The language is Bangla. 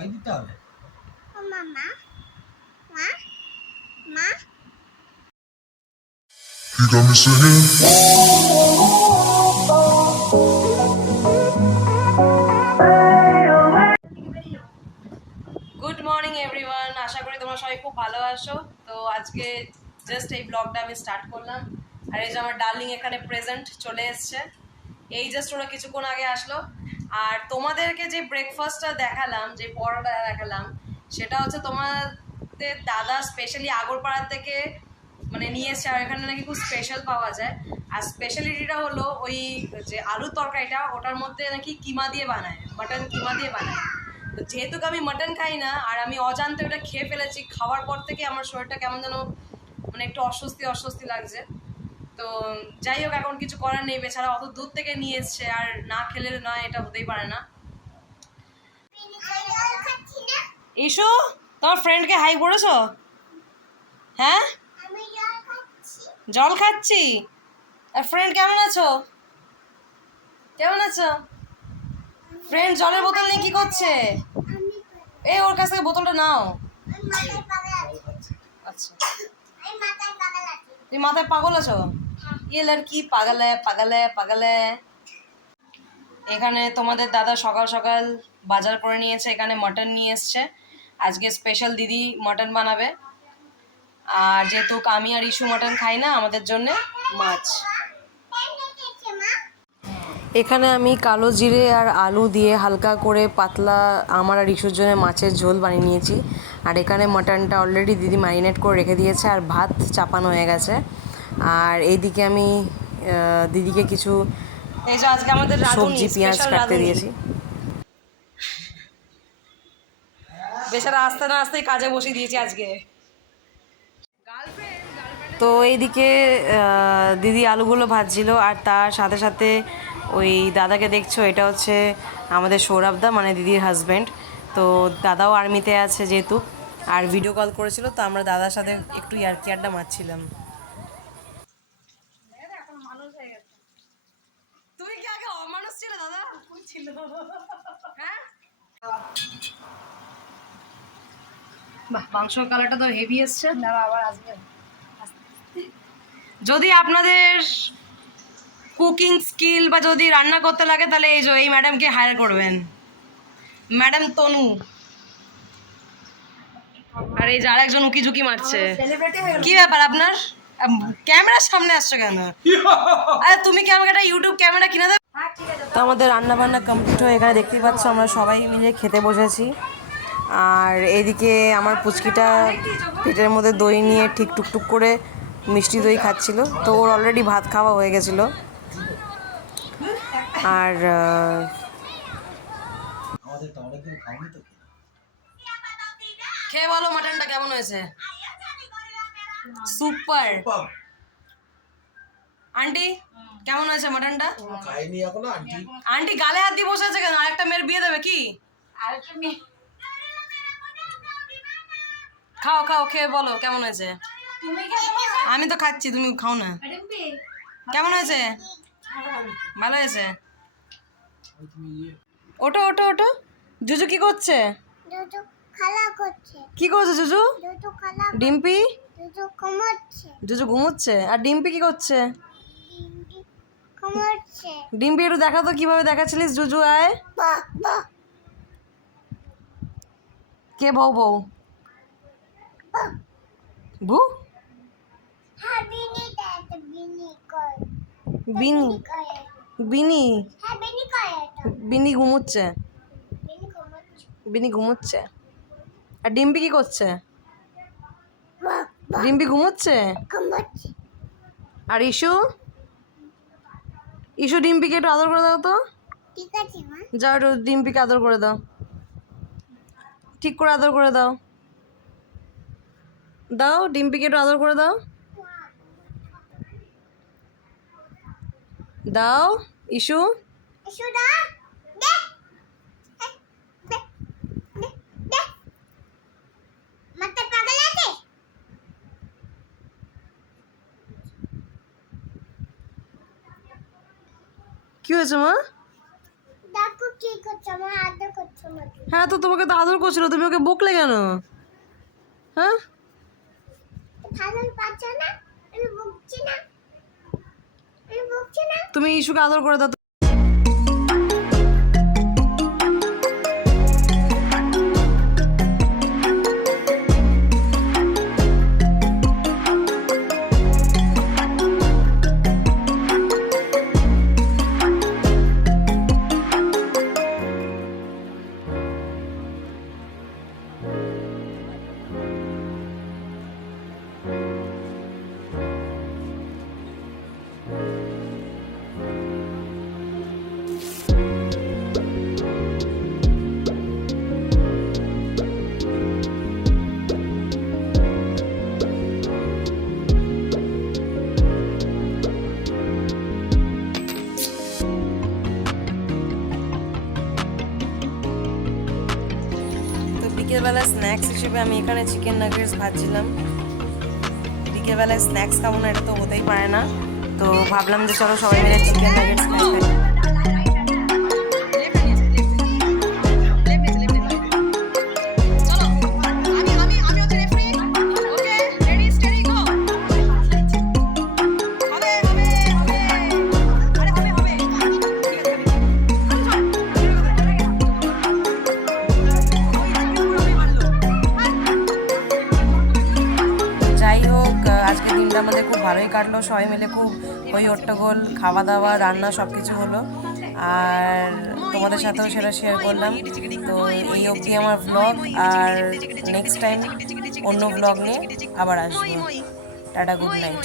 খাই দিতে হবে। মা মা মা মা You got me singing. Good morning everyone, আশা করি তোমরা সবাই খুব ভালো আছো। তো আজকে জাস্ট এই ব্লগটা আমি স্টার্ট করলাম। আর এই যে আমার ডার্লিং এখানে প্রেজেন্ট চলে এসছে, এই জাস্ট ওরা কিছুক্ষণ আগে আসলো। আর তোমাদেরকে যে ব্রেকফাস্টটা দেখালাম, যে পরোটা দেখালাম, সেটা হচ্ছে তোমাদের দাদা স্পেশালি আগরপাড়া থেকে মানে নিয়ে এসছে। আর এখানে নাকি খুব স্পেশাল পাওয়া যায়। আর স্পেশালিটিটা হলো ওই যে আলুর তরকারিটা, ওটার মধ্যে নাকি কিমা দিয়ে বানায়, মাটন কিমা দিয়ে বানায়। তো যেহেতু আমি মাটন খাই না, আর আমি অজান্তে ওটা খেয়ে ফেলেছি, খাওয়ার পর থেকে আমার শরীরটা কেমন যেন মানে একটু অস্বস্তি অস্বস্তি লাগছে। তো যাই হোক, এখন কিছু করার নেই, বেচারা অত দূর থেকে নিয়ে এসছে, আর না খেলে নয়, এটা হতেই পারে না। ইসু, তোমার ফ্রেন্ডকে হাই করেছো? হ্যাঁ, জল খাচ্ছি। আর ফ্রেন্ড কেমন আছো? কেমন আছো? ফ্রেন্ড জলের বোতল নিয়ে কি করছে? এই ওর কাছ থেকে বোতলটা নাও। আচ্ছা, তুমি মাথায় পাগল আছো? ये लड़की পাগল है পাগল है পাগল है। এখানে তোমাদের দাদা সকাল সকাল বাজার করে নিয়েছে, এখানে মটন নিয়ে এসছে। আজকে স্পেশাল দিদি মটন বানাবে। আর যেহেতু আমি আর ইস্যু মটন খাই না, আমাদের জন্য মাছ। এখানে আমি কালো জিরে আর আলু দিয়ে হালকা করে পাতলা আমার আর ইস্যুর জন্য মাছের ঝোল বানিয়ে নিয়েছি। আর এখানে মটনটা অলরেডি দিদি ম্যারিনেট করে রেখে দিয়েছে, আর ভাত চাপানো হয়ে গেছে। আর এইদিকে আমি দিদিকে কিছু এই যে আজকে আমাদের সবজি পেঁয়াজ কাটতে দিয়েছি। বেচারা আসতে না আসতেই কাজে বসিয়ে দিয়েছি আজকে। তো এইদিকে দিদি আলুগুলো ভাজছিল, আর তার সাথে সাথে ওই দাদাকে দেখছো, এটা হচ্ছে আমাদের সৌরভদা, মানে দিদির হাজব্যান্ড। তো দাদাও আর্মিতে আছে যেহেতু, আর ভিডিও কল করেছিল, তো আমরা দাদার সাথে একটু ইয়ার্কি আড্ডা মারছিলাম। তুমি কি আগে অমানুষ ছিলে দাদা? ছিল হ্যাঁ। বাহ, মাংসর কালারটা তো হেভি এসছে। আবার আসবে। যদি আপনাদের কুকিং স্কিল বা যদি রান্না করতে লাগে, তাহলে এই যে এই ম্যাডামকে হায়ার করবেন, ম্যাডাম তনু। আর এই যে আরেকজন উকি ঝুঁকি মারছে। কি ব্যাপার আপনার? ক্যামেরার সামনে আসছো কেন? আরে তুমি কি আমাকে একটা ইউটিউব ক্যামেরা কিনে দেবে? তো আমাদের রান্না বান্না কমপ্লিট হয়ে এখানে দেখতেই পাচ্ছ, আমরা সবাই মিলে খেতে বসেছি। আর এইদিকে আমার পুচকিটা পেটের মধ্যে দই নিয়ে ঠিক টুকটুক করে মিষ্টি দই খাচ্ছিল। তো ওর অলরেডি ভাত খাওয়া হয়ে গেছিলো। আর খেয়ে বলো মাটনটা কেমন হয়েছে? সুপার। আন্টি কেমন হয়েছে মাটনটা? খাইনি এখনো আন্টি। আন্টি গালে হাত দিয়ে বসে আছে কেন? আরেকটা মেয়ের বিয়ে দেবে কি? খাও খাও, খেয়ে বলো কেমন হয়েছে। আমি তো খাচ্ছি, তুমি খাও না। কেমন হয়েছে? ভালো হয়েছে। ওটো ওটো ওটো। জুজু কি করছে? কি করছে জুজু? ডিম্পি জুজু ঘুমোচ্ছে। আর ডিম্পি কি করছে? ডিম্পি একটু দেখা তো কিভাবে দেখাচ্ছিলিস। জুজু আয়। কে বউ বউ? বু বিনি বিনি বিনি ঘুমোচ্ছে। বিনি ঘুমোচ্ছে। আর ডিম্পি কি করছে? ডিম্পি ঘুমোচ্ছে। আর ইস্যু? ইস্যু ডিম্পিকে একটু আদর করে দাও তো। যাও একটু ডিম্পিকে আদর করে দাও, ঠিক করে আদর করে দাও। দাও ডিম্পিকে একটু আদর করে দাও। দাও ইস্যু। কি হয়েছে মা? কি করছো? আমার আদর করছো নাকি? হ্যাঁ, তো তোমাকে তো আদর করছিল, তুমি ওকে বকলে কেন? হ্যাঁ, ভালো পাচ্ছ না? আমি বকছি না, আমি বকছি না। তুমি ইস্যুকে আদর করে দাও। তো বিকেলবেলা স্ন্যাক্স হিসেবে আমি এখানে চিকেন নাগেটস ভাজছিলাম। বিকেলবেলায় স্ন্যাক্স খাবো না, এটা তো হতেই পারে না। তো ভাবলাম যে চলো সবাই মিলে চিকেন নাগেটস খাই। যাই হোক, আজকের দিনটা আমাদের খুব ভালোই কাটলো, সবাই মিলে খুব ওই হট্টগোল, খাওয়া দাওয়া, রান্না সব কিছু হলো। আর তোমাদের সাথেও সেটা শেয়ার করলাম। তো এই অবধি আমার ব্লগ, আর নেক্সট টাইম অন্য ব্লগ নিয়ে আবার আসবো। Tata, good night.